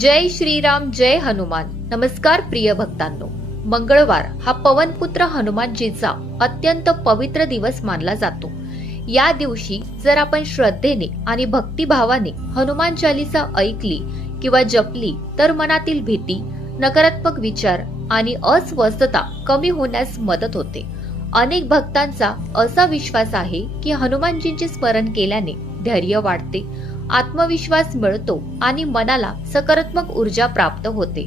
जय श्रीराम जय हनुमान। नमस्कार प्रिय भक्तांनो, मंगळवार हा पवनपुत्र हनुमानजीचा अत्यंत पवित्र दिवस मानला जातो। या दिवशी जर आपण श्रद्धेने आणि भक्तिभावाने हनुमान चालीसा ऐकली किंवा जपली तर मनातील भीती, नकारात्मक विचार आणि अस्वस्थता कमी होण्यास मदत होते। अनेक भक्तांचा असा विश्वास आहे की हनुमानजींचे स्मरण केल्याने धैर्य वाढते, आत्मविश्वास मिळतो आणि मनाला सकारात्मक ऊर्जा प्राप्त होते।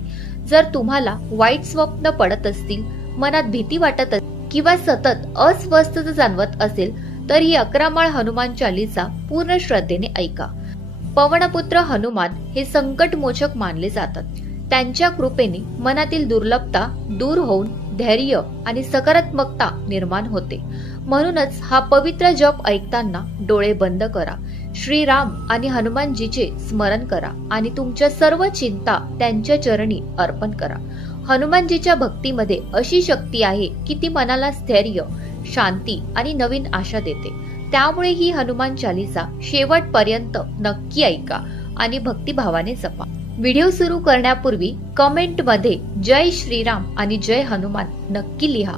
जर तुम्हाला वाईट स्वप्न पडत असतील, मनात भीती वाटत असेल किंवा सतत अस्वस्थता जाणवत असेल तर ही 11 माळ हनुमान चालीसा पूर्ण श्रद्धेने ऐका। पवनपुत्र हनुमान हे संकटमोचक मानले जातात। त्यांच्या कृपेने मनातील दुर्लभता दूर होऊन धैर्य आणि सकारात्मकता निर्माण होते। म्हणूनच हा पवित्र जप ऐकताना डोळे बंद करा, श्रीराम आणि हनुमानजीचे स्मरण करा आणि तुमच्या सर्व चिंता त्यांच्या चरणी अर्पण करा। हनुमानजीच्या भक्तीमध्ये अशी शक्ती आहे की ती मनाला स्थैर्य, शांती आणि नवीन आशा देते। त्यामुळे ही हनुमान चालीसा शेवटपर्यंत नक्की ऐका आणि भक्तिभावाने जपा। व्हिडिओ सुरू करण्यापूर्वी कमेंट मध्ये जय श्रीराम आणि जय हनुमान नक्की लिहा।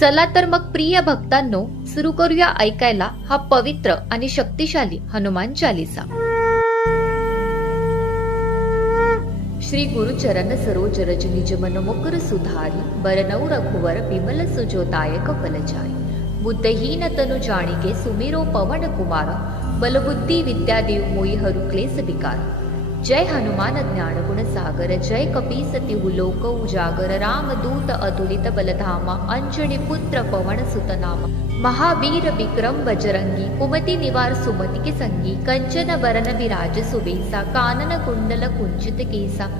चला तर मग प्रिय भक्तांनो, सुरू करूया ऐकायला हा पवित्र आणि शक्तिशाली हनुमान चालीसा। श्री गुरुचरण सरोज रज निज मन मुकुर सुधारी, बरनौ रघुवर बिमल सुजोदायक फलचारी। बुद्धहीन तनु जानिके सुमिरो पवन कुमार, बलबुद्धि विद्या देव मोहि हरु क्लेश विकार। जय हनुमान ज्ञान गुण सागर, जय कपीस तिहु लोक उजागर। राम दूत अतुलित बलधामा, अंजनी पुत्र पवन सुत नामा। महावीर विक्रम बजरंगी, कुमति निवार सुमति के संगी। कंचन बरन विराज सुबेसा, कानन कुंडल कुंचित केसा।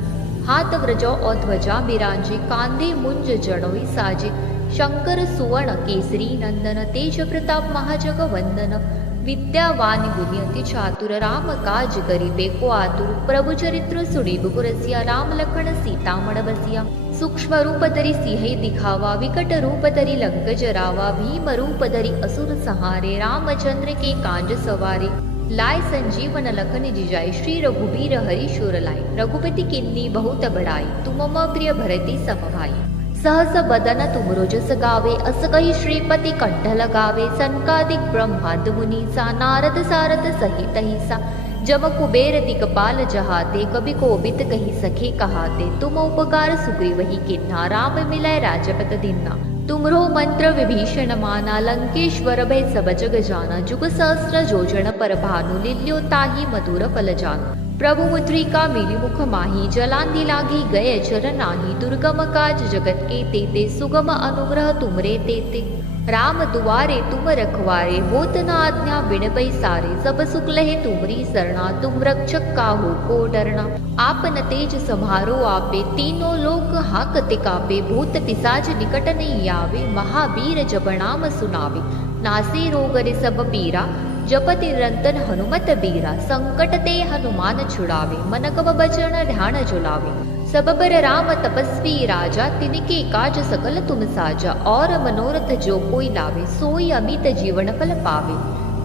हाथ व्रजो और ध्वजा बिराजे, कांधे मुंज जड़ोई साजे। शंकर सुवर्ण केसरी नंदन, तेज प्रताप महाजगवंदन। विद्यावान गुणी अति चातुर, राम काज करिबे को आतुर। प्रभु चरित्र सुनिबु रसिया, राम लखन सीता मन बसिया। सूक्ष्म रूप धरि सिंह दिखावा, विकट रूप धरि लंक जरावा। भीम रूप धरि असुर संहारे, रामचंद्र के काज सवारे। लाय संजीवन लखन जिजाय, श्री रघुबीर हरि शूर लाई। रघुपति किन्नी बहुत बड़ाई, तुम मम प्रिय भरति सम भाई। सहस बदन तुमरो जस गावे, अस कहि श्रीपति कंठ लगावे। सनकादिक ब्रह्मांड मुनीसा, नारद सारद सहित हिसा। जम कुबेर दिगपाल जहाते, कवि कोविद कहि सखे कहाते। तुम उपकार सुग्रीवहि किन्हा, राम मिलाय राजपद दीन्हा। तुमरो मंत्र विभीषण माना, लंकेश्वर भय सब जग जाना। जुग सहस्र जोजन पर भानु, लील्यो ताहि मधुर फल जानु। प्रभु मुद्रिका मिली मुख माही, जलांधि लागी गए चरनाही। दुर्गम काज जगत के तेते, सुगम अनुग्रह तुमरे तेते। राम दुआरे तुम रखवारे, होत न आज्ञा बिन पैसारे। सब सुख लहे तुमरी सरना, तुम रक्षक काहू को डरना। आपन तेज सम्हारो आपे, तीनों लोक हाकते कापे। भूत पिशाच निकट नहीं आवे, महावीर जब नाम सुनावे। नासे रोग रे सब पीरा, जपति निरंतर हनुमत बीरा। संकट ते हनुमान छुड़ावे, मन कव बचन ध्यान जुलावे। सब पर राम तपस्वी राजा, तिनके काज सकल तुम साजा। और मनोरथ जो कोई लावे, सोई अमित जीवन फल पावे।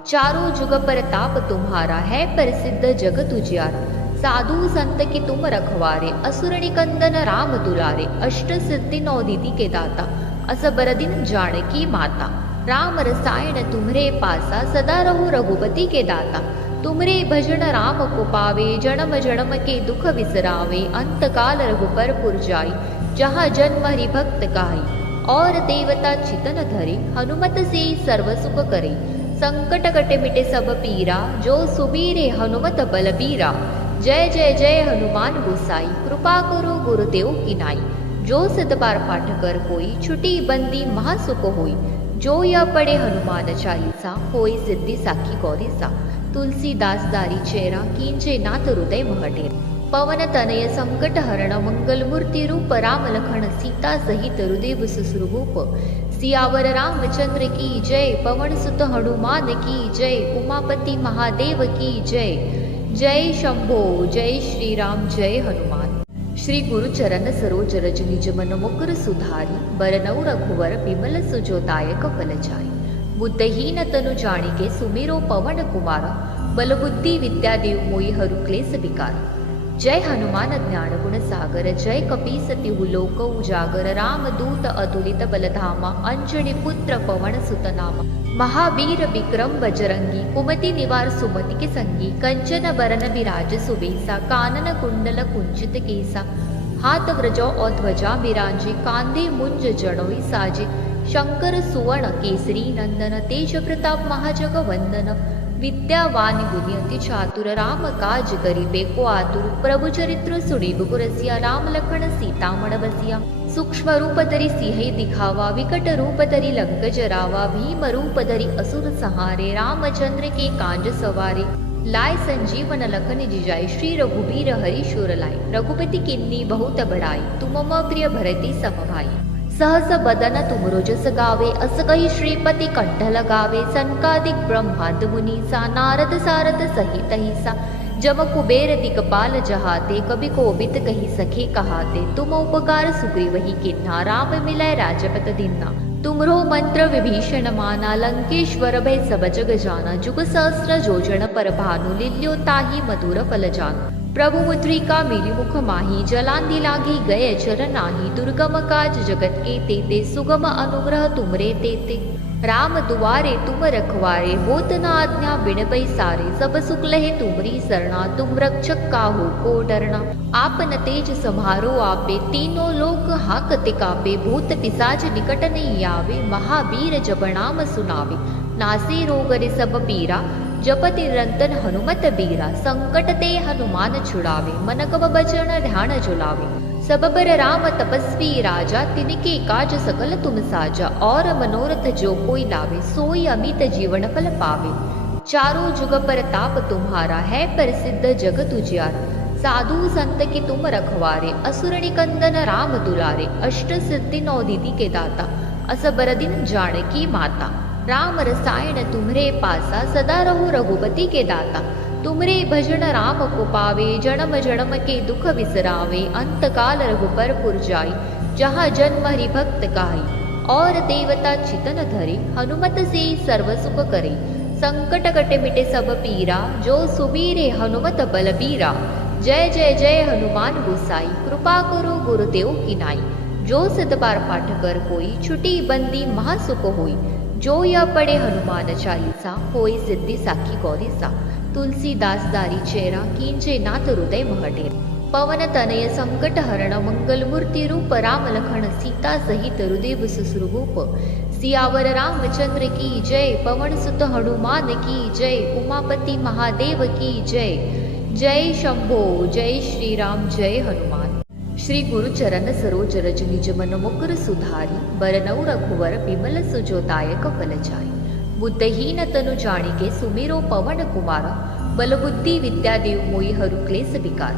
चारों जुग परताप तुम्हारा, है प्रसिद्ध जगत उजियारा। साधु संत की तुम रखवारे, असुर निकंदन राम दुलारे। अष्ट सिद्धि नौ निधि के दाता, असबर दिन जानकी माता। राम रसायन तुम्हरे पासा, सदा रहो रघुपति के दाता। तुमरे भजन राम को पावे, जन्म जन्म के दुख विसरावे। अंत काल रघुपर पुर जाई, जहाँ जन्म हरि भक्त गाई। और देवता चितन धरे, हनुमत से सर्व सुख करे। संकट कटे मिटे सब पीरा, जो सुबीरे हनुमत बलबीरा। जय जय जय हनुमान गोसाई, कृपा करो गुरुदेव की नाई। जो सद बार पाठ कर कोई, छुटी बंदी महासुख होई। जो या पढ़े हनुमान चालीसा, होई सिद्धि साखी गौरीसा। तुलसीदास दारी चेरा, कींचे नाथ हृदय महटे। पवन तनय संकट हरण, मंगल मूर्ति रूप। राम लखन सीता सहित, हृदय सुश्रुभूप। सियावर रामचंद्र की जय, पवन सुत हनुमान की जय। उमापति महादेव की जय। जय शंभो जय श्रीराम जय हनुमान। श्री गुरुचरण सरोज रज निज मन मुकुर सुधारी, बरनौ रघुवर बिमल सुजोदायक फलचारी। बुद्धहीन तनु जानिके सुमिरो पवन कुमार, बलबुद्धि विद्या देव मोहि हरु क्लेश विकार। जय हनुमान ज्ञान गुण सागर, जय कपीस तिहु लोक उजागर, राम दूत अतुलित बलधामा, अंजनी पुत्र पवन सुत नामा। महावीर विक्रम बजरंगी, कुमति निवार सुमति के संगी, कंचन बरन विराज सुबेसा, कानन कुंडल कुंचित केसा। हाथ व्रजो और ध्वजा विराजे, कांधे मुंज जड़ोई साजे, शंकर सुवर्ण केसरी नंदन, तेज प्रताप महाजग वंदन। विद्यावान गुणी अति चातुर, राम काज करिबे को आतुर, प्रभु चरित्र सुनिबु रसिया, राम लखन सीता मन बसिया। सूक्ष्म रूप धरि सिंह दिखावा, विकट रूप धरि लंक जरावा, भीम रूप धरि असुर संहारे, रामचंद्र के कांज सवारे। लाय संजीवन लखन जिजाय, श्री रघुबीर हरि शूर लाय, रघुपति किन्नी बहुत बड़ाई, तुम मम प्रिय भरति सम भाई। सहस बदन तुमरो जस गावे, अस कहि श्रीपति कंठ लगावे, सनकादिक ब्रह्मांड मुनीसा, नारद सारद सहित हिसा। जम कुबेर दिगपाल जहाते, कभी कोबित कही सखे कहाते, तुम उपकार सुग्रीवहि किन्हा, राम मिलय राजपत दीन्हा। तुमरो मंत्र विभीषण माना, लंकेश्वर भय सब जग जाना, जुग सहस्र जोजन पर भानु, लील्यो ताहि मधुर फल जानु। प्रभु मुद्रिका मिली मुख माही, जलांधि लागी गए चरण नाही, दुर्गम काज जगत के तेते, सुगम अनुग्रह तुमरे तेते। राम दुआरे तुम रखवारे, होत न आज्ञा बिन पैसारे, सब सुख लहे तुमरी सरना, तुम रक्षक काहू को डरना। आपन तेज सम्हारो आपे, तीनों लोक हाकते कापे, भूत पिशाच निकट नहीं आवे, महावीर जब नाम सुनावे। नासे रोग रे सब पीरा, जपति निरंतर हनुमत बीरा, संकट ते हनुमान छुड़ावे, मन कब बचन ध्यान जुलावे। सब पर राम तपस्वी राजा, तिनके काज सकल तुम साजा, और मनोरथ जो कोई लावे, सोई अमित जीवन फल पावे। चारों जुग पर ताप तुम्हारा, है प्रसिद्ध जगत उजियारा। साधु संत के तुम रखवारे, असुर निकंदन राम दुलारे। अष्ट सिद्धि नौ निधि के दाता, असबर दिन जानकी माता। राम रसायन तुम्हरे पासा, सदा रहो रघुपति के दाता। तुमरे भजन राम को पावे, जन्म जन्म के दुख बिसरावे। अंत काल रघुबर पुर जाई, जहाँ जन्म हरि भक्त काई। और देवता चितन धरे, हनुमत से सर्व सुख करे। संकट कटे मिटे सब पीरा, जो सुबीरे हनुमत बलबीरा। जय जय जय हनुमान गोसाई, कृपा करो गुरुदेव की नाई। जो सत बार पाठ कर कोई, छुटी बंदी महासुख होई। जो यह पढ़े हनुमान चालीसा, होई सिद्धि साखी गौरीसा। तुलसीदास दारी चेरा, कींचे नाथ हृदय महटे। पवन तनय संकट हरण, मंगल मूर्ति रूप, राम लखन सीता सहित हृदय सुश्रुभूप। सियावर रामचंद्र की जय, पवन सुत हनुमान की जय, उमापति महादेव की जय। जय शंभो जय श्री राम जय हनुमान। श्री गुरु चरण सरोज रज निज मन मुकुर सुधारी, बरनऊ रघुवर बिमल सुजोदायक फल जाई। बुद्धहीन तनु जानिके, सुमिरो पवन कुमार, बल बुद्धि विद्या देव मोहि हरु क्लेश विकार।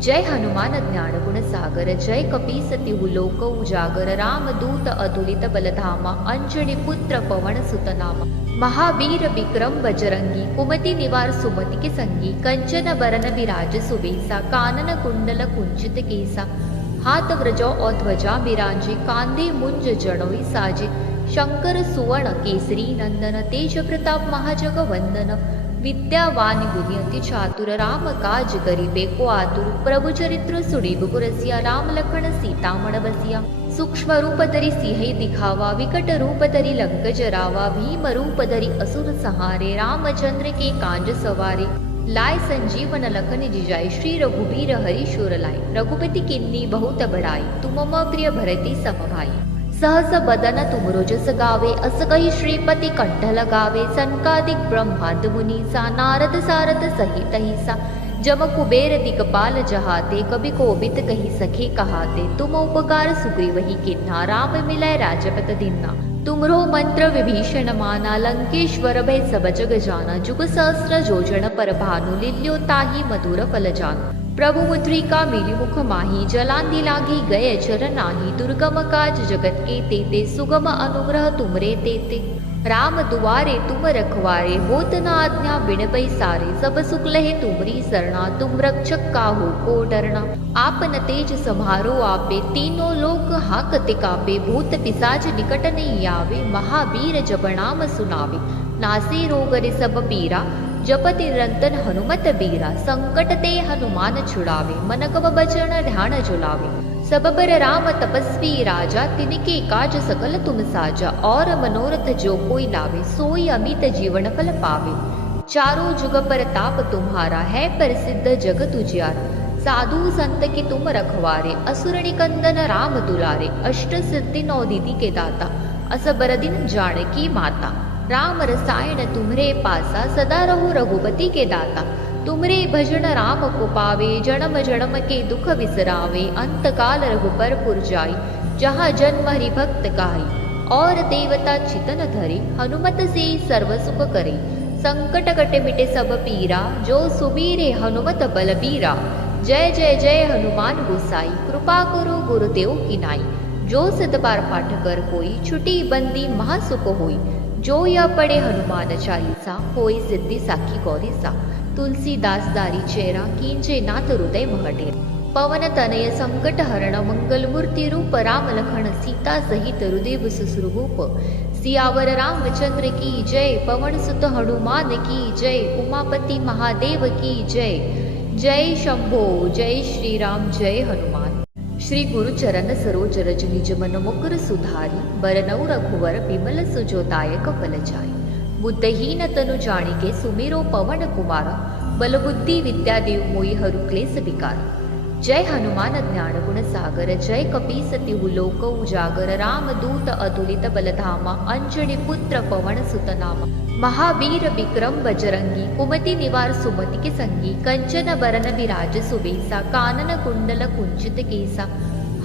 जय हनुमान ज्ञान गुण सागर, जय कपीस तिहु लोक उजागर, राम दूत अतुलित बलधामा, अंजनी पुत्र पवन सुत नामा। महावीर विक्रम बजरंगी, कुमति निवार सुमति के संगी, कंचन बरन विराज सुबेसा, कानन कुंडल कुंचित केसा। हाथ व्रजो और ध्वजा विराजे, कांधे मुंज जड़ोई साजे, शंकर सुवर्ण केसरी नंदन, तेज प्रताप महाजग वंदन। विद्यावान गुणी अति चातुर, राम काज करिबे को आतुर, प्रभु चरित्र सुनिबु रसिया, राम लखन सीता मन बसिया। सूक्ष्म रूप धरि सिंह दिखावा, विकट रूप धरि लंक जरावा, भीम रूप धरि असुर संहारे, रामचंद्र के कांज सवारे। लाय संजीवन लखन जिजाय, श्री रघुबीर हरि शूर लाय, रघुपति किन्नी बहुत बड़ाई, तुम मम प्रिय भरति सम भाई। सहस बदन तुमरो जस गावे, अस कहि श्रीपति कंठ लगावे, सनकादिक ब्रह्मांड मुनीसा, नारद सारद सहित हिसा। जम कुबेर दिगपाल जहाते, कभी कोबित कही सखे कहाते, तुम उपकार सुग्रीवहि किन्हा, राम मिलय राजपत दीन्हा। तुमरो मंत्र विभीषण माना, लंकेश्वर भय सब जग जाना, जुग सहस्र जोजन पर भानु, लील्यो ताहि मधुर फल जानु। प्रभु मुद्रिका मिली मुख माही, जलांधि लागी गए चरण नाही, दुर्गम काज जगत के तेते, सुगम अनुग्रह तुमरे तेते। राम दुआरे तुम रखवारे, होत न आज्ञा बिन पैसारे, सब सुख लहे तुमरी सरना, तुम रक्षक काहू को डरना। आपन तेज सम्हारो आपे, तीनों लोक हाकते कापे, भूत पिशाच निकट नहीं आवे, महावीर जब नाम सुनावे। नासे रोग रे सब पीरा, जपति निरंतर हनुमत बीरा, संकट ते हनुमान छुड़ावे, मन कब बचन ध्यान जुलावे। सब पर राम तपस्वी राजा, तिनके काज सकल तुम साजा, और मनोरथ जो कोई लावे, सोई अमित जीवन फल पावे। चारों जुग परताप तुम्हारा, है प्रसिद्ध जगत उजियार। साधु संत के तुम रखवारे, असुर निकंदन राम दुलारे। अष्ट सिद्धि नौ निधि के दाता, असबर दिन जानकी माता। राम रसायन तुम्हरे पासा, सदा रहो रघुपति के दाता। तुमरे भजन राम को पावे, जन्म जन्म के दुख बिसरावे। अंत काल रघुपर पुर जाई, जहाँ जन्म हरि भक्त काई। और देवता चितन धरे, हनुमत से सर्व सुख करे। संकट कट मिटे सब पीरा, जो सुबीरे हनुमत बलबीरा। जय जय जय हनुमान गोसाई, कृपा करो गुरुदेव की नाई। जो सत बार पाठ कर कोई, छुटी बंदी महासुख होई। जो या पढ़े हनुमान चालीसा, होई सिद्धि साखी गौरीसा। तुलसीदास दारी चेरा, कींचे नाथ हृदय महटे। पवन तनय संकट हरण, मंगल मूर्ति रूप। राम लखन सीता सहित, हृदय सुश्रुभूप। सियावर रामचंद्र की जय, पवन सुत हनुमान की जय। उमापति महादेव की जय। जय शंभो जय श्री राम जय हनुमान। श्री गुरु चरण सरोज रज निज मन मुकुर सुधारी। बरनऊ रघुवर बिमल सुजोदायक फल जाई। बुद्धहीन तनु जानिके, सुमिरो पवन कुमार। बल बुद्धि विद्या देव मोहि, हरु क्लेश विकार। जय हनुमान ज्ञान गुण सागर, जय कपीस तिहु लोक उजागर। राम दूत अतुलित बलधामा, अंजनी पुत्र पवन सुत नामा। महावीर विक्रम बजरंगी, कुमति निवार सुमति के संगी। कंचन बरन विराज सुबेसा, कानन कुंडल कुंचित केसा।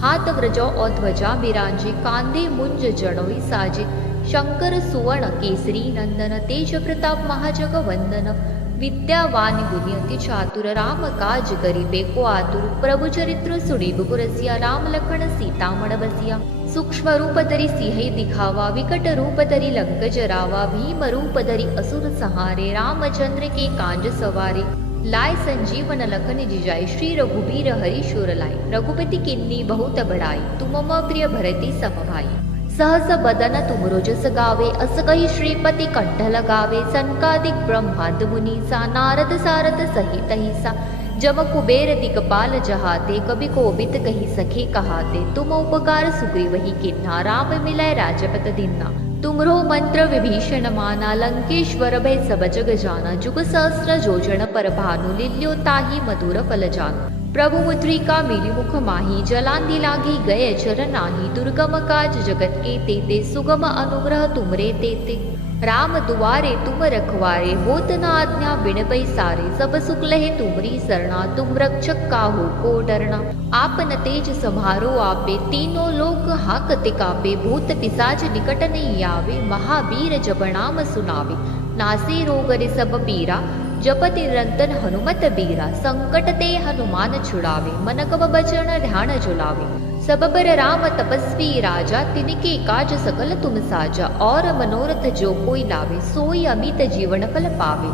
हाथ व्रजो और ध्वजा बिराजे, कांधे मुंज जड़ोई साजे। शंकर सुवर्ण केसरी नंदन, तेज प्रताप महाजग वंदन। विद्यावान गुणी अति चातुर, राम काज करिबे को आतुर। प्रभु चरित्र सुनिबु गुरसिया, राम लखन सीता मन बसिया। सूक्ष्म रूप धरि सिंह दिखावा, विकट रूप धरि लंक जरावा। भीम रूप धरि असुर संहारे, रामचंद्र के कांज सवारे। लाय संजीवन लखन जिजाय, श्री रघुबीर हरि शूर लाय। रघुपति किन्नी बहुत बड़ाई, तुम मम प्रिय भरति सम भाई। सहस बदन तुमरो जस गावे, अस कहि श्रीपति कंठ लगावे। सनकादिक ब्रह्मांड मुनीसा, नारद सारद सहित अहिसा। जम कुबेर दिगपाल जहाते, कवि कोबिद कहि सखे कहाते। तुम उपकार सुग्रीवहि कीन्हा, राम मिलय राजपद दीन्हा। तुमरो मंत्र विभीषण माना, लंकेश्वर भय सब जग जाना। जुग सहस्र जोजन पर भानु, लील्यो ताहि मधुर फल जानु। प्रभु मुद्रिका मिली मुख माही, जलांधि लागी गए चरनाही। दुर्गम काज जगत के तेते, सुगम अनुग्रह तुमरे तेते। राम दुआरे तुम रखवारे, होत न आज्ञा बिन पैसारे। सब सुख लहे तुमरी सरना, तुम रक्षक काहू को डरना। आपन तेज सम्हारो आपे, तीनों लोक हाकते कापे। भूत पिशाच निकट नहीं आवे, महावीर जब नाम सुनावे। नासे रोग रे सब पीरा, जपति निरंतर हनुमत बीरा। संकट ते हनुमान छुड़ावे, मन कब बचन ध्यान जुलावे। सब पर राम तपस्वी राजा, तिनके काज सकल तुम साजा। और मनोरथ जो कोई लावे, सोई अमित जीवन फल पावे।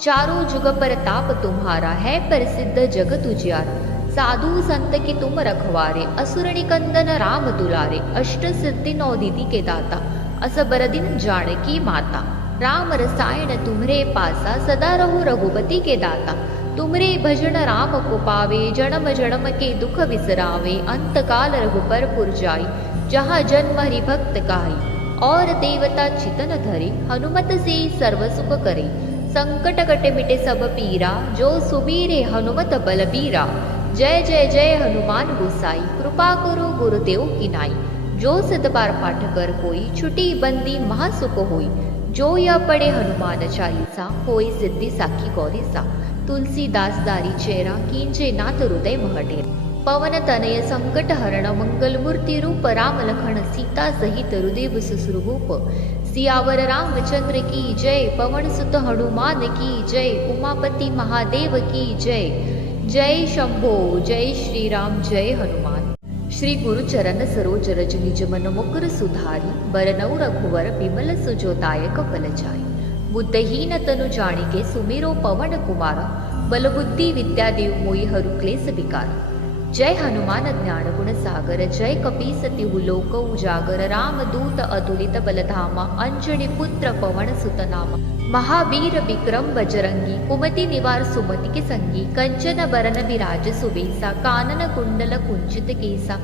चारों जुग परताप तुम्हारा, है प्रसिद्ध जगत उजियार। साधु संत के तुम रखवारे, असुर निकंदन राम दुलारे। अष्ट सिद्धि नौ निधि के दाता, असबर दिन जानकी माता। राम रसायन तुम्हरे पासा, सदा रहो रघुपति के दाता। तुमरे भजन राम को पावे, जन्म जन्म के दुख बिसरावे। अंत काल रघुपर पुर जाई, जहाँ जन्म हरि भक्त काई। और देवता चितन धरे, हनुमत से सर्व सुख करे। संकट कट मिटे सब पीरा, जो सुबीरे हनुमत बलबीरा। जय जय जय हनुमान गोसाई, कृपा करो गुरुदेव की नाई। जो सत बार पाठ कर कोई, छुटी बंदी महासुख होई। जो या पढ़े हनुमान चालीसा, होई सिद्धि साखी गौरीसा। तुलसीदास दारी चेरा, कींचे नाथ हृदय महटे। पवन तनय संकट हरण, मंगल मूर्ति रूप। राम लखन सीता सहित, हृदय सुश्रुभूप। सियावर रामचंद्र की जय, पवन सुत हनुमान की जय। उमापति महादेव की जय। जय शंभो जय श्री राम जय हनुमान। श्री गुरु चरण सरोज रज निज मन मुकुर सुधारी। बरनऊ रघुवर बिमल सुजोदायक फल जाई। बुद्धहीन तनु जानिके, सुमिरो पवन कुमार। बल बुद्धि विद्या देव मोहि, हरु क्लेश विकार। जय हनुमान ज्ञान गुण सागर, जय कपीसति लोक उजागर, राम दूत अतुलित बलधामा, अंजनी पुत्र पवन सुत नामा। महावीर विक्रम बजरंगी, कुमति निवार सुमति के संगी, कंचन बरन विराज सुबेसा, कानन कुंडल कुंचित केसा,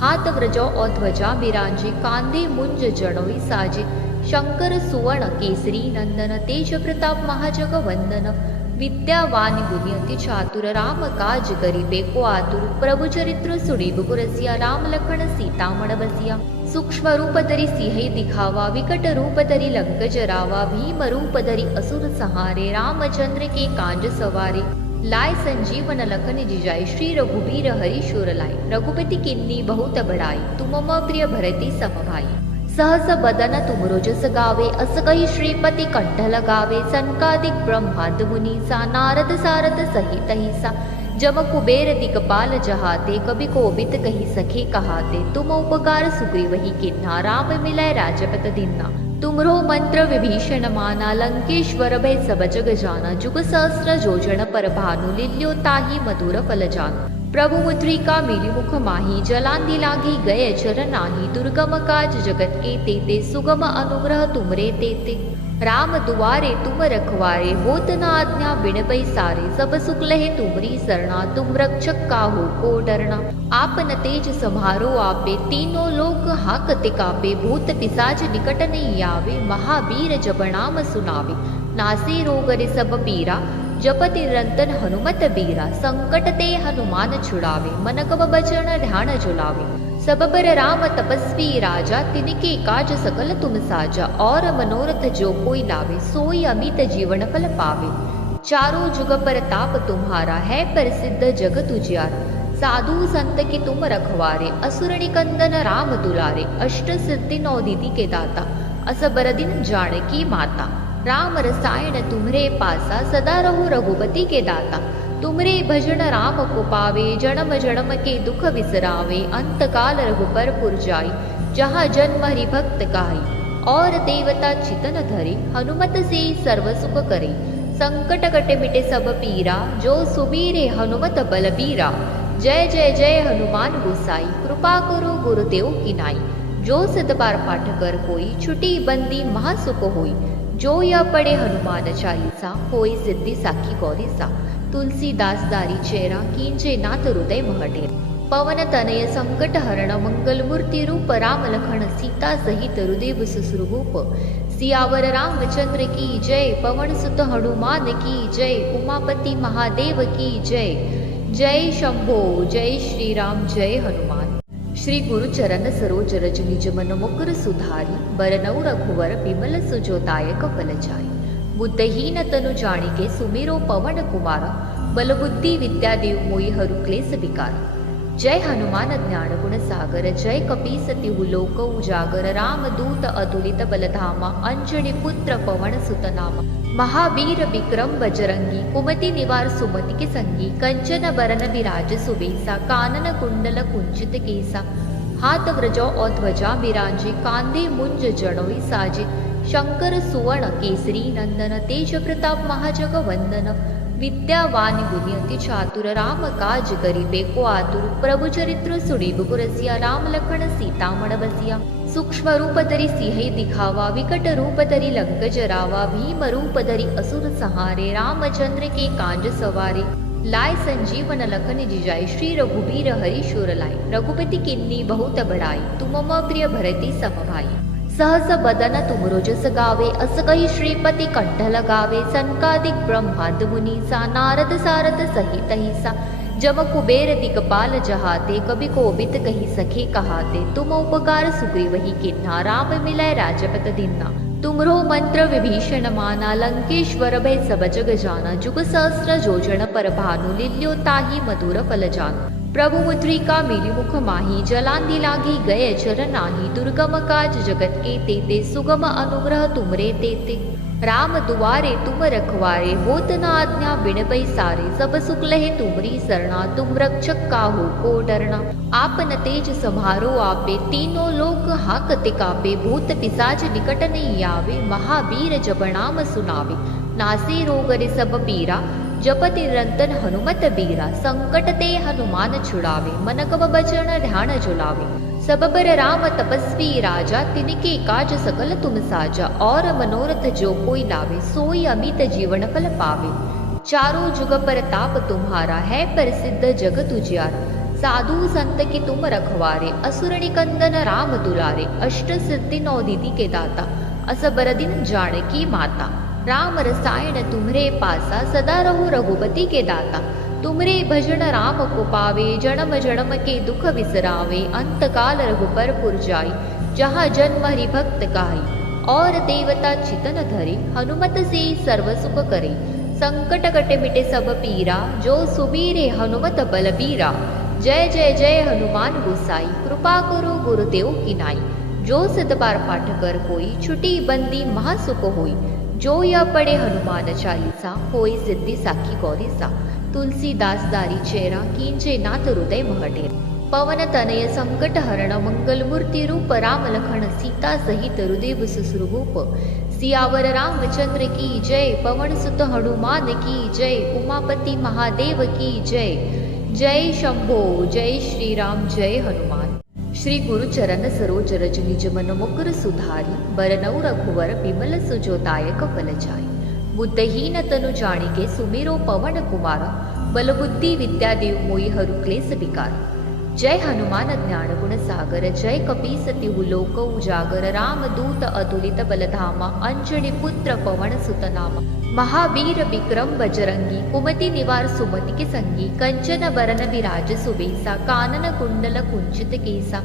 हाथ व्रजो और ध्वजा बिराजे, कांधे मुंज जड़ोई साजे, शंकर सुवर्ण केसरी नंदन, तेज प्रताप महाजग वंदन, विद्यावान गुणी अति चातुर, राम काज करिबे को आतुर, प्रभु चरित्र सुनिब गुरसिया, राम लखन सीता मन बसिया। सूक्ष्म रूप धरि सिंह दिखावा, विकट रूप धरि लंक जरावा, भीम रूप धरि असुर संहारे, रामचंद्र के कांज सवारे, लाय संजीवन लखन जिजाय, श्री रघुबीर हरि शूर लाय, रघुपति किन्नी बहुत बड़ाई, तुम मम प्रिय भरति सम भाई। सहस बदन तुमरो जस गावे, अस कहि श्रीपति कंठ लगावे, सनकादिक ब्रह्मांड मुनीसा, नारद सारद सहित अहिसा, जम कुबेर दिगपाल जहाते, कवि कोबिद कहि सखे कहाते, तुम उपकार सुग्रीवहि किन्हा, राम मिलय राजपत दीन्हा। तुमरो मंत्र विभीषण माना, लंकेश्वर भय सब जग जाना, जुग सहस्र जोजन पर भानु, लील्यो ताहि मधुर फल जानु। प्रभु मुद्रिका मिली मुख माही, जलांधि लागी गए चरनाही, दुर्गम काज जगत के तेते, सुगम अनुग्रह तुमरे तेते। राम दुआरे तुम रखवारे, होत न आज्ञा बिन पैसारे, सब सुख लहे तुमरी सरना, तुम रक्षक काहू को डरना। आपन तेज सम्हारो आपे, तीनों लोक हाकते कापे, भूत पिशाच निकट नहीं आवे, महावीर जब नाम सुनावे। नासे रोग रे सब पीरा, जपति निरंतर हनुमत बीरा, संकट ते हनुमान छुड़ावे, मन कब बचन ध्यान जुलावे। सब पर राम तपस्वी राजा, तिनके काज सकल तुम साजा, और मनोरथ जो कोई लावे, सोई अमित जीवन फल पावे। चारों जुग पर ताप तुम्हारा, है प्रसिद्ध जगत उजियारा। साधु संत के तुम रखवारे, असुर निकंदन राम दुलारे, अष्ट सिद्धि नौ निधि के दाता, असबर दिन जानकी माता। राम रसायन तुम्हरे पासा, सदा रहो रघुपति के दाता। तुमरे भजन राम को पावे, जन्म जन्म के दुख बिसरावे, अंत काल रघुबर पुर जाई, जहाँ जन्म हरि भक्त काई। और देवता चितन धरे, हनुमत से सर्व सुख करे, संकट कट मिटे सब पीरा, जो सुबीरे हनुमत बलबीरा। जय जय जय हनुमान गोसाई, कृपा करो गुरुदेव की नाई। जो सिद्ध बार पाठ कर कोई, छुटी बंदी महासुख होई। जो या पढ़े हनुमान चालीसा, होई सिद्धि साखी गौरीसा। तुलसीदास दारी चेरा, कींचे नाथ हृदय महटे। पवन तनय संकट हरण, मंगल मूर्ति रूप, राम लखन सीता सहित हृदय सुश्रुभूप। सियावर रामचंद्र की जय, पवन सुत हनुमान की जय, उमापति महादेव की जय। जय शंभो जय श्री राम जय हनुमान। श्री गुरु चरण सरोज रज निज मन मुकुर सुधारी, बरनऊ रघुवर बिमल सुजोदायक फल जाई। बुद्धहीन तनु जानिके सुमिरो पवन कुमार, बल बुद्धि विद्या देव मोहि हरु क्लेश विकार। जय हनुमान ज्ञान गुण सागर, जय कपीसति लोक उजागर, राम दूत अतुलित बलधामा, अंजनी पुत्र पवन सुत नामा। महावीर विक्रम बजरंगी, कुमति निवार सुमति के संगी, कंचन बरन विराज सुबेसा, कानन कुंडल कुंचित केसा, हाथ व्रजो और ध्वजा बिराजे, कांधे मुंज जड़ोई साजे, शंकर सुवर्ण केसरी नंदन, तेज प्रताप महाजग वंदन, विद्यावान गुणी अति चातुर, राम काज करिबे को आतुर, प्रभु चरित्र सुनिब गुरसिया, राम लखन सीता मन बसिया। सूक्ष्म रूप धरि सिंह दिखावा, विकट रूप धरि लंक जरावा, भीम रूप धरि असुर संहारे, रामचंद्र के कांज सवारे, लाय संजीवन लखन जिजाय, श्री रघुबीर हरि शूर लाय, रघुपति किन्नी बहुत बड़ाई, तुम मम प्रिय भरति सम भाई। सहस बदन तुमरो जस गावे, अस कहि श्रीपति कंठ लगावे, सनकादिक ब्रह्मांड मुनीसा, नारद सारद सहित अहिसा, जम कुबेर दिगपाल जहाते, कवि कोबिद कहि सखे कहाते, तुम उपकार सुग्रीवहि किन्हा, राम मिलय राजपत दीन्हा। तुमरो मंत्र विभीषण माना, लंकेश्वर भय सब जग जाना, जुग सहस्र जोजन पर भानु, लील्यो ताहि मधुर फल जानु। प्रभु मुद्रिका मिली मुख माही, जलांधि लागी गए चरनाही, दुर्गम काज जगत के तेते, सुगम अनुग्रह तुमरे तेते। राम दुआरे तुम रखवारे, होत न आज्ञा बिन पैसारे, सब सुख लहे तुमरी सरना, तुम रक्षक काहू को डरना। आपन तेज सम्हारो आपे, तीनों लोक हाकते कापे, भूत पिशाच निकट नहीं आवे, महावीर जब नाम सुनावे। नासे रोग रे सब पीरा, जपति निरंतर हनुमत बीरा, संकट ते हनुमान छुड़ावे, मन कब बचन ध्यान जुलावे। सब पर राम तपस्वी राजा, तिनके काज सकल तुम साजा। और मनोरथ जो कोई लावे, सोई अमित जीवन फल पावे। चारों जुग परताप तुम्हारा, है प्रसिद्ध जगत उजियारा। साधु संत के तुम रखवारे, असुर निकंदन राम दुलारे। अष्ट सिद्धि नौ निधि के दाता, असबर दिन जानकी माता। राम रसायन तुम्हरे पासा, सदा रहो रघुपति के दाता। तुमरे भजन राम को पावे, जन्म जन्म के दुख बिसरावे। अंत काल रघुपर पुर जाई, जहाँ जन्म हरि भक्त काई। और देवता चितन धरे, हनुमत से सर्व सुख करे। संकट कट मिटे सब पीरा, जो सुबीरे हनुमत बलबीरा। जय जय जय हनुमान गोसाई, कृपा करो गुरुदेव की नाई। जो सिद्ध बार पाठ कर कोई, छुटी बंदी महासुख होई। जो या पढ़े हनुमान चालीसा, होई सिद्धि साखी गौरीसा। तुलसीदास दारी चेरा, कींचे नाथ हृदय महडेरा। पवन तनय संकट हरण, मंगल मूर्ति रूप। राम लखन सीता सहित हृदय सुश्रुभूप। सियावर रामचंद्र की जय, पवन सुत हनुमान की जय। उमापति महादेव की जय। जय शंभो जय श्री राम जय हनुमान। श्री गुरु चरण सरोज रज निज मन मुकुर सुधारी। बरनऊ रघुवर बिमल सुजोदायक फल जाई। बुद्धहीन तनु जानिके, सुमिरो पवन कुमार। बल बुद्धि विद्या देव मोहि हरु क्लेश विकार। जय हनुमान ज्ञान गुण सागर, जय कपीस तिहु लोक उजागर। राम दूत अतुलित बलधामा, अंजनी पुत्र पवन सुत नामा। महावीर विक्रम बजरंगी, कुमति निवार सुमति के संगी। कंचन बरन विराज सुबेसा, कानन कुंडल कुंचित केसा।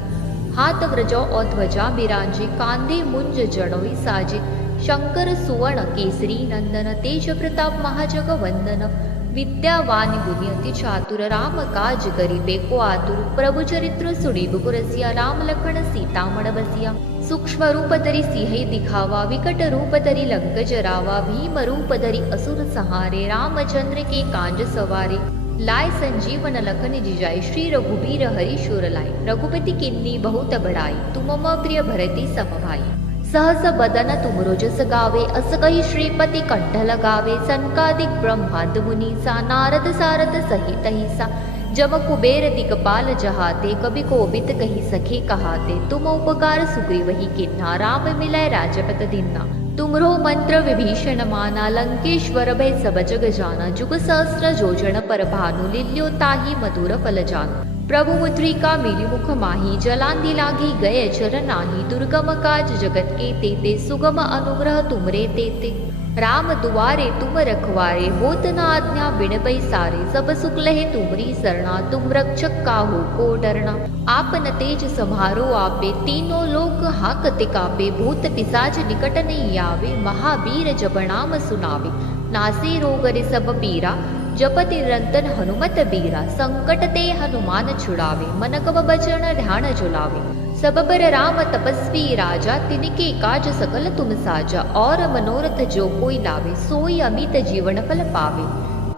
हाथ व्रजो और ध्वजा बिराजे, कांधे मुंज जड़ोई साजे। शंकर सुवर्ण केसरी नंदन, तेज प्रताप महाजग वंदन। विद्यावान गुणी अति चातुर, राम काज करिबे को आतुर। प्रभु चरित्र सुनिबु रसिया, राम लखन सीता मन बसिया। सूक्ष्म रूप धरि सिंह दिखावा, विकट रूप धरि लंक जरावा। भीम रूप धरि असुर संहारे, रामचंद्र के कांज सवारे। लाय संजीवन लखन जिजाय, श्री रघुबीर हरि शूर लाई। रघुपति किन्नी बहुत बड़ाई, तुम मम प्रिय भरति सम भाई। सहस बदन तुमरो जस गावे, अस कहि श्रीपति कंठ लगावे। सनकादिक ब्रह्मांड मुनीसा, नारद सारद सहित अहिसा। जम कुबेर दिगपाल जहाते, कवि कोबिद कहि सखे कहाते। तुम उपकार सुग्रीवहि किन्हा, राम मिलय राजपत दीन्हा। तुमरो मंत्र विभीषण माना, लंकेश्वर भय सब जग जाना। जुग सहस्र जोजन पर भानु, लील्यो ताहि मधुर फल जानु। प्रभु मुद्रिका मिली मुख माही, जलांधि लागी गए चरनाही। दुर्गम काज जगत के तेते, सुगम अनुग्रह तुमरे तेते। राम दुआरे तुम रखवारे, होत न आज्ञा बिन पैसारे। सब सुख लहे तुमरी सरना, तुम रक्षक काहू को डरना। आपन तेज सम्हारो आपे, तीनों लोक हाकते कापे। भूत पिशाच निकट नहीं आवे, महावीर जब नाम सुनावे। नासे रोग रे सब पीरा, जपति निरंतर हनुमत बीरा। संकट ते हनुमान छुड़ावे, मन कब बचन ध्यान जुलावे। सब पर राम तपस्वी राजा, तिनके काज सकल तुम साजा। और मनोरथ जो कोई लावे, सोई अमित जीवन फल पावे।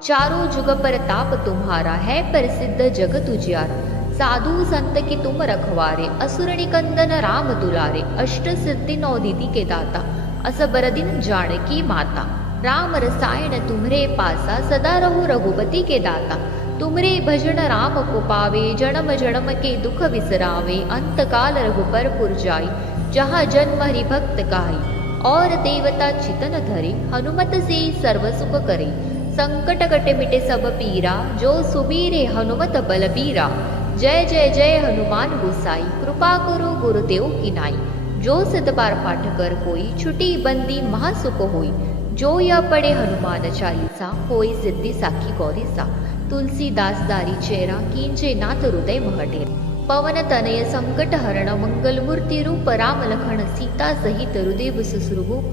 चारों जुग परताप तुम्हारा, है प्रसिद्ध जगत उजियारा। साधु संत के तुम रखवारे, असुर निकंदन राम दुलारे। अष्ट सिद्धि नौ निधि के दाता, असबर दिन जानकी माता। राम रसायन तुम्हरे पासा, सदा रहो रघुपति के दाता। तुमरे भजन राम को पावे, जन्म जन्म के दुख बिसरावे। अंत काल रघुपर पुर जाई, जहाँ जन्म हरि भक्त काई। और देवता चितन धरे, हनुमत से सर्व सुख करे। संकट कट मिटे सब पीरा, जो सुबीरे हनुमत बलबीरा। जय जय जय हनुमान गोसाई, कृपा करो गुरुदेव की नाई। जो सिद्ध बार पाठ कर कोई, छुटी बंदी महासुख होई। जो या पढ़े हनुमान चालीसा, होई सिद्धि साखी गौरीसा। तुलसीदास दारी चेरा, कींचे नाथ हृदय महडेरा। पवन तनय संकट हरण, मंगल मूर्ति रूप। राम लखन सीता सहित हृदय सुश्रुभूप।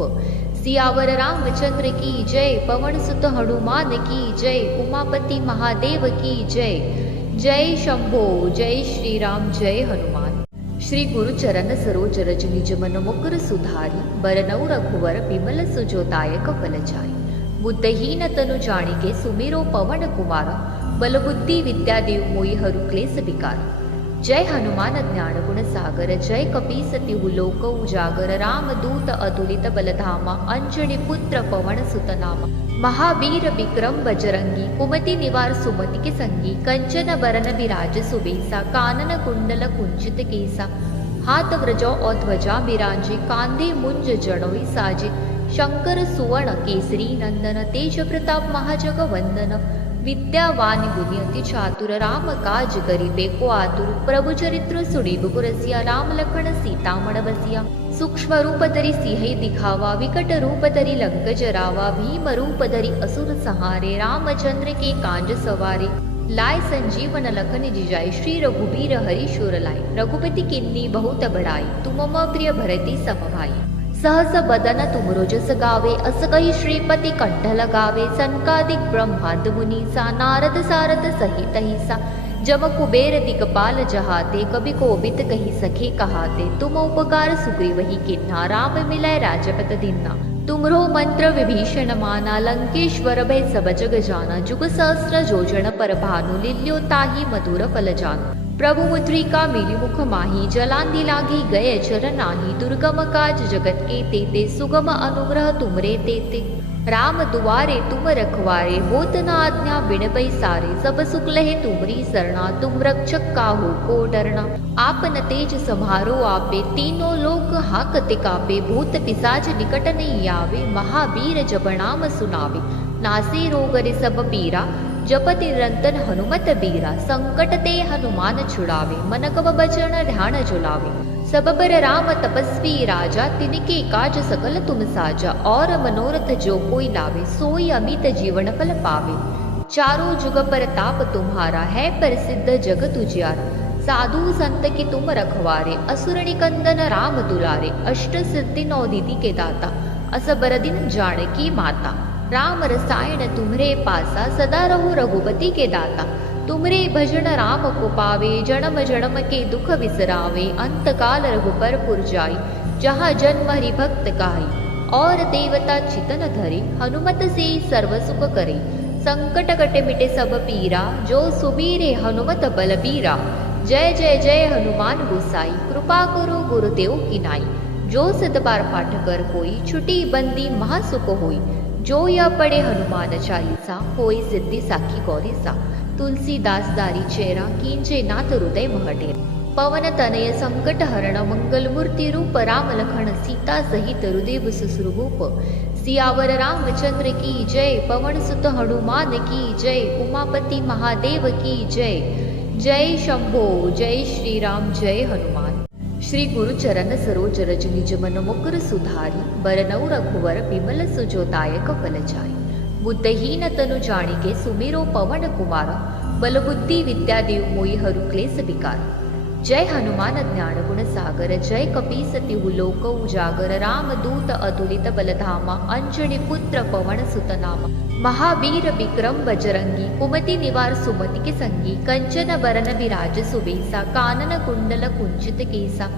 सियावर रामचंद्र की जय, पवन सुत हनुमान की जय। उमापति महादेव की जय। जय शंभो जय श्री राम जय हनुमान। श्री गुरु चरण सरोज रज निज मन मुकुर सुधारी। बरनऊ रघुवर बिमल सुजोदायक फल जाई। बुद्धहीन तनु जानिके, सुमिरो पवन कुमार। बल बुद्धि विद्या देव मोहि हरु क्लेश विकार। जय हनुमान ज्ञान गुण सागर, जय कपीस तिहु लोक उजागर, रामदूत अतुलित बलधामा, अंजनी पुत्र पवन सुत नामा। महावीर विक्रम बजरंगी, कुमति निवार सुमति के संगी, कंचन बरन विराज सुबेसा, कानन कुंडल कुंचित केसा, हाथ व्रजो और ध्वजा बिराजे, कांधे मुंज जड़ोई साजे, शंकर सुवर्ण केसरी नंदन, तेज प्रताप महाजग वंदन, विद्यावान गुणी अति चातुर, राम काज करिबे को आतुर, प्रभु चरित्र सुनिब रसिया, राम लखन सीता मन बसिया। सूक्ष्म रूप धरि सिंह दिखावा, विकट रूप धरि लंक जरावा, भीम रूप धरि असुर संहारे, रामचंद्र के कांज सवारे, लाय संजीवन लखन जिजाय, श्री रघुबीर हरि शूर लाय, रघुपति किन्नी बहुत बड़ाई, तुम मम प्रिय भरति सम भाई। सहस बदन तुमरो जस गावे, अस कहि श्रीपति कंठ लगावे, सनकादिक ब्रह्मांड मुनीसा, नारद सारद सहित अहिसा, जम कुबेर दिगपाल जहाते, कभी कोबित कही सखे कहाते, तुम उपकार सुग्रीवहि किन्हा, राम मिलय राजपत दीन्हा। तुमरो मंत्र विभीषण माना, लंकेश्वर भय सब जग जाना, जुग सहस्र जोजन पर भानु, लील्यो ताहि मधुर फल जानु। प्रभु मुद्रिका मिली मुख माही, जलांधि लागी गए चरनाही, दुर्गम काज जगत के तेते, सुगम अनुग्रह तुमरे तेते। राम दुआरे तुम रखवारे, होत न आज्ञा बिन पैसारे, सब सुख लहे तुमरी सरना, तुम रक्षक काहू को डरना। आपन तेज सम्हारो आपे, तीनों लोक हाकते कापे, भूत पिशाच निकट नहीं आवे, महावीर जब नाम सुनावे। नासे रोग रे सब पीरा, जपति निरंतर हनुमत बीरा, संकट ते हनुमान छुड़ावे, मन कव बचन ध्यान जुलावे। सब पर राम तपस्वी राजा, तिनके काज सकल तुम साजा, और मनोरथ जो कोई लावे, सोई अमित जीवन फल पावे। चारों जुग पर ताप तुम्हारा, है प्रसिद्ध जगत उजियारा। साधु संत के तुम रखवारे, असुर निकंदन राम दुलारे, अष्ट सिद्धि नौ निधि के दाता, असबर दिन जानकी माता। राम रसायन तुम्हरे पासा, सदा रहो रघुपति के दाता। तुमरे भजन राम को पावे, जन्म जन्म के दुख बिसरावे, अंत काल रघुपर पुर जाई, जहाँ जन्म हरि भक्त काई। और देवता चितन धरे, हनुमत से सर्व सुख करे, संकट कट मिटे सब पीरा, जो सुबीरे हनुमत बलबीरा। जय जय जय हनुमान गोसाई, कृपा करो गुरुदेव की नाई। जो सत बार पाठ कर कोई, छुटी बंदी महासुख होई। जो या पढ़े हनुमान चालीसा, होई सिद्धि साखी गौरीसा। तुलसीदास दारी चेरा, कींचे नाथ हृदय महटेरा। पवन तनय संकट हरण, मंगल मूर्ति रूप, राम लखन सीता सहित हृदय सुश्रुभूप। सियावर रामचंद्र की जय, पवन सुत हनुमान की जय, उमापति महादेव की जय। जय शंभो जय श्री राम जय हनुमान। श्री गुरु चरण सरोज रज निज मन मुकुर सुधारी, बरनऊ रघुवर बिमल सुजोदायक फल जाई। बुद्धहीन तनु जानिके सुमिरो पवन कुमार, बल बुद्धि विद्या देव मोहि हरु क्लेश विकार। जय हनुमान ज्ञान गुण सागर, जय कपीस तिहु लोक उजागर, रामदूत अतुलित बलधामा, अंजनी पुत्र पवन सुत नामा। महावीर विक्रम बजरंगी, कुमति निवार सुमति के संगी, कंचन बरन विराज सुबेसा, कानन कुंडल कुंचित केसा,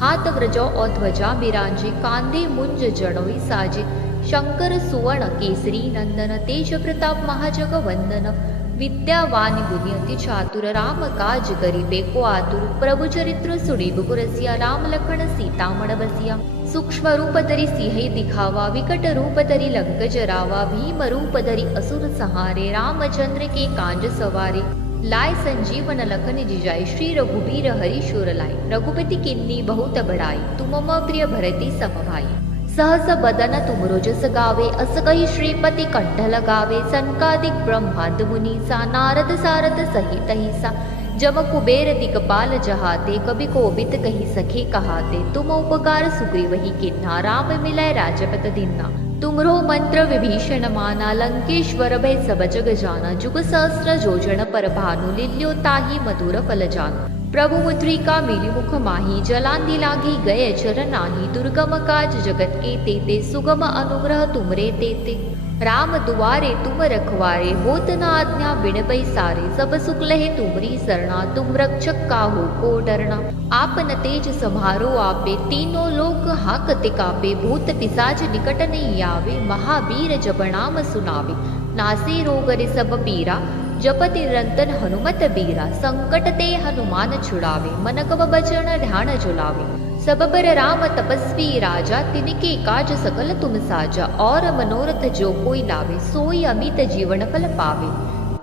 हाथ व्रजो और ध्वजा बिराजे, कांधे मुंज जड़ोई साजे, शंकर सुवर्ण केसरी नंदन, तेज प्रताप महाजग वंदन, विद्यावान गुणी अति चातुर, राम काज करिबे को आतुर, प्रभु चरित्र सुनिब रसिया, राम लखन सीता मन बसिया। सूक्ष्म रूप धरि सिंह दिखावा, विकट रूप धरि लंक जरावा, भीम रूप धरि असुर संहारे, रामचंद्र के कांज सवारे। लाय संजीवन लखन जिजाय, श्री रघुबीर हरि शूर लाय, रघुपति किन्नी बहुत बड़ाई, तुम मम प्रिय भरति सम भाई। सहस बदन तुमरो जस गावे, अस कहि श्रीपति कंठ लगावे, सनकादिक ब्रह्मांड मुनीसा, नारद सारद सहित अहिसा, जम कुबेर दिगपाल जहाते, कभी कोबित कही सखे कहाते, तुम उपकार सुग्रीवहि किन्हा, राम मिलय राजपत दीन्हा। तुमरो मंत्र विभीषण माना, लंकेश्वर भय सब जग जाना, जुग सहस्र जोजन पर भानु, लील्यो ताहि मधुर फल जानु। प्रभु मुद्रिका मिली मुख माही, जलांधि लागी गए चरनाही, दुर्गम काज जगत के तेते, सुगम अनुग्रह तुमरे तेते। राम दुआरे तुम रखवारे, होत न आज्ञा बिन पैसारे, सब सुख लहे तुमरी सरना, तुम रक्षक काहू को डरना। आपन तेज सम्हारो आपे, तीनों लोक हाकते कापे, भूत पिशाच निकट नहीं आवे, महावीर जब नाम सुनावे। नासे रोग रे सब पीरा, जपति निरंतर हनुमत बीरा, संकट ते हनुमान छुड़ावे, मन कव बचन ध्यान जुलावे। सब पर राम तपस्वी राजा, तिनके काज सकल तुम साजा। और मनोरथ जो कोई लावे, सोई अमित जीवन फल पावे।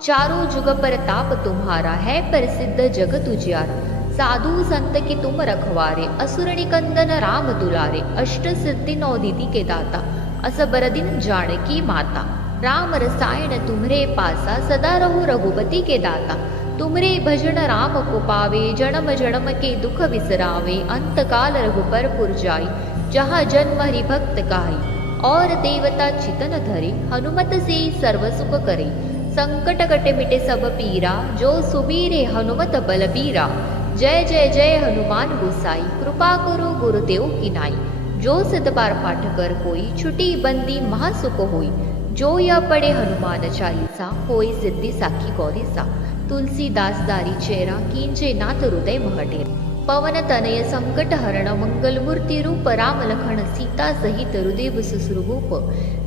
चारों जुग परताप तुम्हारा, है प्रसिद्ध जगत उजियारा। साधु संत के तुम रखवारे, असुर निकंदन राम दुलारे। अष्ट सिद्धि नौ निधि के दाता, असबर दिन जानकी माता। राम रसायन तुम्हरे पासा, सदा रहो रघुपति के दाता। तुमरे भजन राम को पावे, जन्म जन्म के दुख बिसरावे। अंत काल रघुपर पुर जाई, जहाँ जन्म हरि भक्त काई। और देवता चितन धरे, हनुमत से सर्व सुख करे। संकट कटे मिटे सब पीरा, जो सुबीरे हनुमत बलबीरा। जय जय जय हनुमान गोसाई, कृपा करो गुरुदेव की नाई। जो सिद्ध बार पाठ कर कोई, छुटी बंदी महासुख होई। जो यह पढ़े हनुमान चालीसा, होई सिद्धि साखी गौरीसा। तुलसीदास दारी चेरा, कींचे नाथ हृदय महटे। पवन तनय संकट हरण, मंगल मूर्ति रूप। राम लखन सीता सहित हृदय सुश्रुभूप।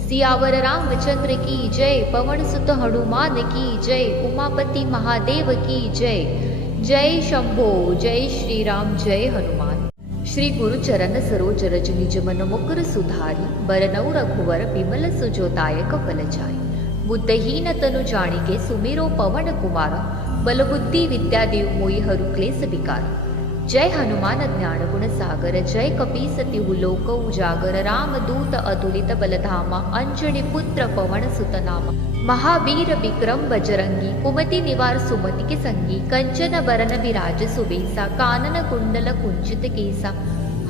सियावर रामचंद्र की जय, पवन सुत हनुमान की जय। उमापति महादेव की जय। जय शंभो जय श्री राम जय हनुमान। श्री गुरु चरण सरोज रज निज मन मुकुर सुधारी। बरनऊ रघुवर बिमल सुजोदायक फल जाय। बुद्धहीन तनु जानिके, सुमिरो पवन कुमार। बल बुद्धि विद्या देव मोहि हरु क्लेश विकार। जय हनुमान ज्ञान गुण सागर, जय कपीस तिहु लोक उजागर। राम दूत अतुलित बलधामा, अंजनी पुत्र पवन सुत नामा। महावीर विक्रम बजरंगी, कुमति निवार सुमति के संगी। कंचन बरन विराज सुबेसा, कानन कुंडल कुंचित केसा।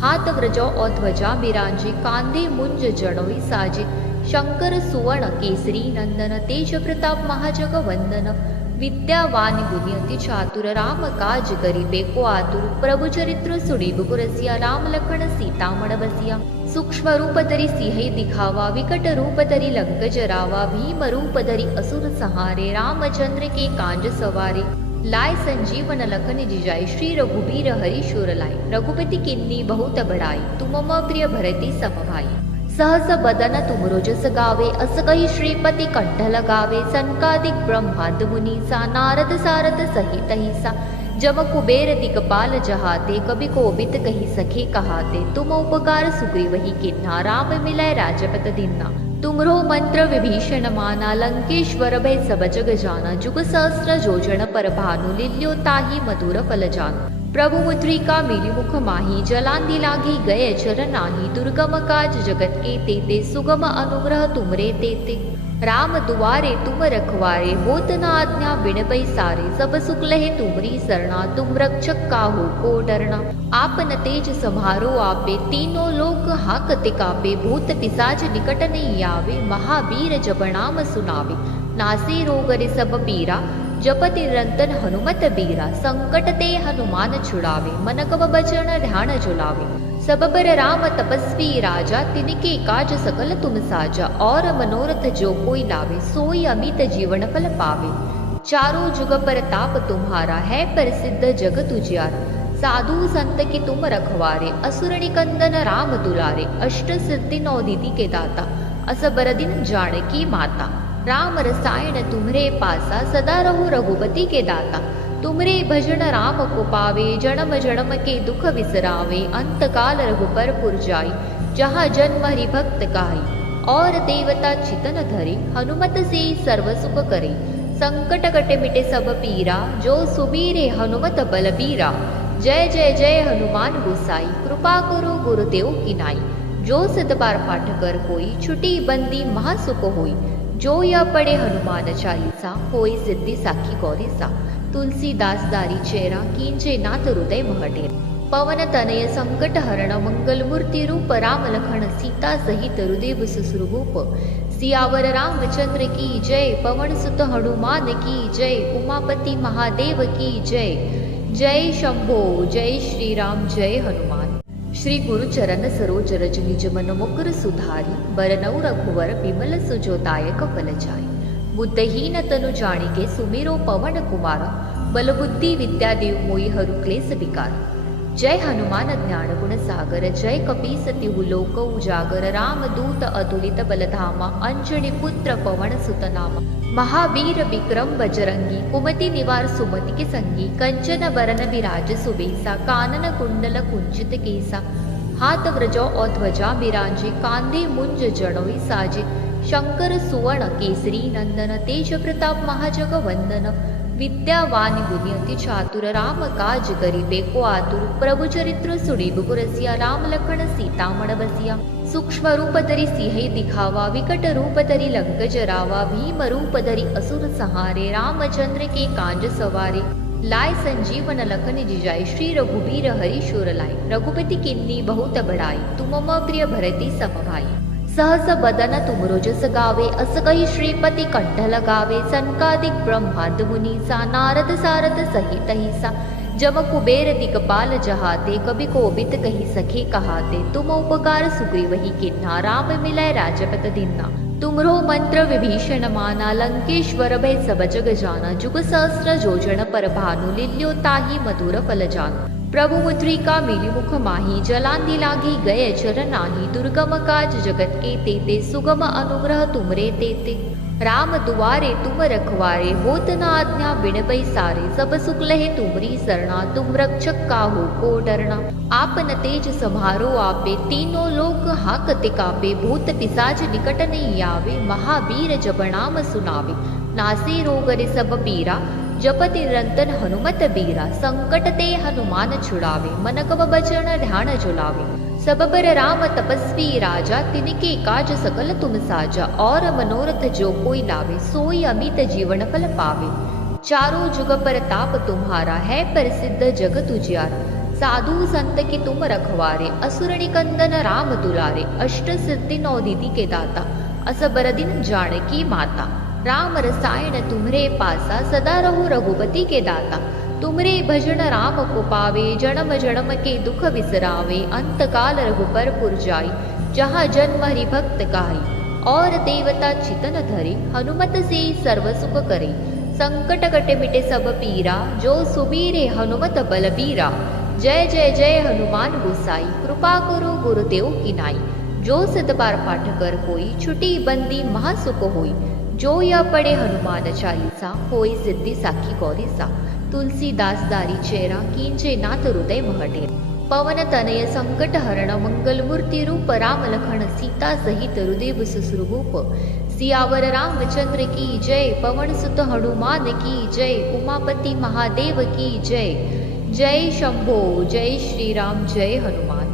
हाथ व्रजो और ध्वजा बिराजे, कांधे मुंज जड़ोई साजे। शंकर सुवर्ण केसरी नंदन, तेज प्रताप महाजग वंदन। विद्यावान गुणी अति चातुर, राम काज करिबे को आतुर। प्रभु चरित्र सुनिबु रसिया, राम लखन सीता मन बसिया। सूक्ष्म रूप धरि सिंह दिखावा, विकट रूप धरि लंक जरावा। भीम रूप धरि असुर संहारे, रामचंद्र के कांज सवारे। लाय संजीवन लखन जिजाय, श्री रघुबीर हरि शूर लाई। रघुपति किन्नी बहुत बड़ाई, तुम मम प्रिय भरति सम भाई। सहस बदन तुमरो जस गावे, अस कहि श्रीपति कंठ लगावे। सनकादिक ब्रह्मांड मुनीसा, नारद सारद सहित अहिसा। जम कुबेर दिगपाल जहाते, कवि कोबिद कहि सखे कहाते। तुम उपकार सुग्रीवहि किन्हा, राम मिलै राजपद दीन्हा। तुमरो मंत्र विभीषण माना, लंकेश्वर भय सब जग जाना। जुग सहस्र जोजन पर भानु, लील्यो ताहि मधुर फल जानु। प्रभु मुद्रिका मिली मुख माही, जलांधि लागी गए चरण नाही। दुर्गम काज जगत के तेते, सुगम अनुग्रह तुमरे तेते। राम दुआरे तुम रखवारे, होत न आज्ञा बिन पैसारे। सब सुख लहे तुमरी सरना, तुम रक्षक काहू को डरना। आपन तेज सम्हारो आपे, तीनों लोक हाकते कापे। भूत पिशाच निकट नहीं आवे, महावीर जब नाम सुनावे। नासे रोग रे सब पीरा, जपति निरंतर हनुमत बीरा। संकट ते हनुमान छुड़ावे, मन कव बचन ध्यान जुलावे। सब पर राम तपस्वी राजा, तिनके काज सकल तुम साजा। और मनोरथ जो कोई लावे, सोई अमित जीवन फल पावे। चारों जुग परताप तुम्हारा, है प्रसिद्ध जगत उजियारा। साधु संत के तुम रखवारे, असुर निकंदन राम दुलारे। अष्ट सिद्धि नौ निधि के दाता, असबर दिन जानकी माता। राम रसायन तुम्हरे पासा, सदा रहो रघुपति के दाता। तुमरे भजन राम को पावे, जन्म जन्म के दुख बिसरावे। अंत काल रघुपर पुर जाई, जहाँ जन्म हरि भक्त काई। और देवता चितन धरे, हनुमत से सर्व सुख करे। संकट कटे मिटे सब पीरा, जो सुबीरे हनुमत बलबीरा। जय जय जय हनुमान गोसाई, कृपा करो गुरुदेव की नाई। जो सिद्ध बार पाठ कर कोई, छुटी बंदी महासुख होई। जो यह पढ़े हनुमान चालीसा, होई सिद्धि साखी गौरीसा। तुलसीदास दारी चेरा, कींचे नाथ हृदय महटे। पवन तनय संकट हरण, मंगल मूर्ति रूप। राम लखन सीता सहित हृदय सुश्रुभूप। सियावर रामचंद्र की जय, पवन सुत हनुमान की जय। उमापति महादेव की जय। जय शंभो जय श्री राम जय हनुमान। श्री गुरु चरण सरोज रज निज मन मुकुर सुधारी। बरनऊ रघुवर बिमल सुजोदायक फल जाय। बुद्धहीन तनु जानिके, सुमिरो पवन कुमार। बल बुद्धि विद्या देव मोहि हरु क्लेश विकार। जय हनुमान ज्ञान गुण सागर, जय कपीसति लोक उजागर, राम दूत अतुलित बलधामा, अंजनी पुत्र पवन सुत नामा। महावीर विक्रम बजरंगी, कुमति निवार सुमति के संगी, कंचन बरन विराज सुबेसा, कानन कुंडल कुंचित केसा, हाथ व्रजो और ध्वजा बिराजे, कांधे मुंज जड़ोई साजे, शंकर सुवर्ण केसरी नंदन, तेज प्रताप महाजग वंदन, विद्यावान गुणी अति चातुर, राम काज करिबे को आतुर, प्रभु चरित्र सुनिब रसिया, राम लखन सीता मन बसिया। सूक्ष्म रूप धरि सिंह दिखावा, विकट रूप धरि लंक जरावा, भीम रूप धरि असुर संहारे, रामचंद्र के कांज सवारे, लाय संजीवन लखन जिजाय, श्री रघुबीर हरि शूर लाय, रघुपति किन्नी बहुत बड़ाई, तुम मम प्रिय भरति सम भाई। सहस बदन तुमरो जस गावे, अस कहि श्रीपति कंठ लगावे, सनकादिक ब्रह्मांड मुनीसा, नारद सारद सहित हिसा, जम कुबेर दिगपाल जहाते, कवि कोबिद कहि सखे कहाते, तुम उपकार सुग्रीवहि किन्हा, राम मिलय राजपत दीन्हा। तुमरो मंत्र विभीषण माना, लंकेश्वर भय सब जग जाना, जुग सहस्र जोजन पर भानु, लील्यो ताहि मधुर फल जानु। प्रभु मुद्रिका मिली मुख माही, जलांधि लागी गए चरनाही, दुर्गम काज जगत के तेते, सुगम अनुग्रह तुमरे तेते। राम दुआरे तुम रखवारे, होत न आज्ञा बिन पैसारे, सब सुख लहे तुमरी सरना, तुम रक्षक काहू को डरना। आपन तेज समारो आपे, तीनों लोक हाकते कापे, भूत पिशाच निकट नहीं आवे, महावीर जब नाम सुनावे। नासे रोग रे सब पीरा, जपति निरंतर हनुमत बीरा, संकट ते हनुमान छुड़ावे, मन कव बचन ध्यान जुलावे। सब पर राम तपस्वी राजा, तिनके काज सकल तुम साजा, और मनोरथ जो कोई लावे, सोई अमित जीवन फल पावे। चारों जुग परताप तुम्हारा, है प्रसिद्ध जगत उजियारा। साधु संत के तुम रखवारे, असुर निकंदन राम दुलारे, अष्ट सिद्धि नौ निधि के दाता, असबर दिन जानकी माता। राम रसायन तुम्हरे पासा, सदा रहो रघुपति के दाता। तुमरे भजन राम को पावे, जन्म जन्म के दुख बिसरावे, अंत काल रघुपर पुर जाई, जहाँ जन्म हरि भक्त काई। और देवता चितन धरे, हनुमत से सर्व सुख करे, संकट कटे मिटे सब पीरा, जो सुबीरे हनुमत बलबीरा। जय जय जय हनुमान गोसाई, कृपा करो गुरुदेव की नाई। जो सिद्ध बार पाठ कर कोई, छुटी बंदी महासुख होई, जो यह पढ़े हनुमान चालीसा, होई सिद्धि साखी गौरीसा। तुलसीदास दारी चेरा, कींचे नाथ हृदय महटे, पवन तनय संकट हरण, मंगल मूर्ति रूप, राम लखन सीता सहित हृदय सुश्रुभूप। सियावर रामचंद्र की जय, पवन सुत हनुमान की जय, उमापति महादेव की जय। जय शंभो जय श्री राम जय हनुमान।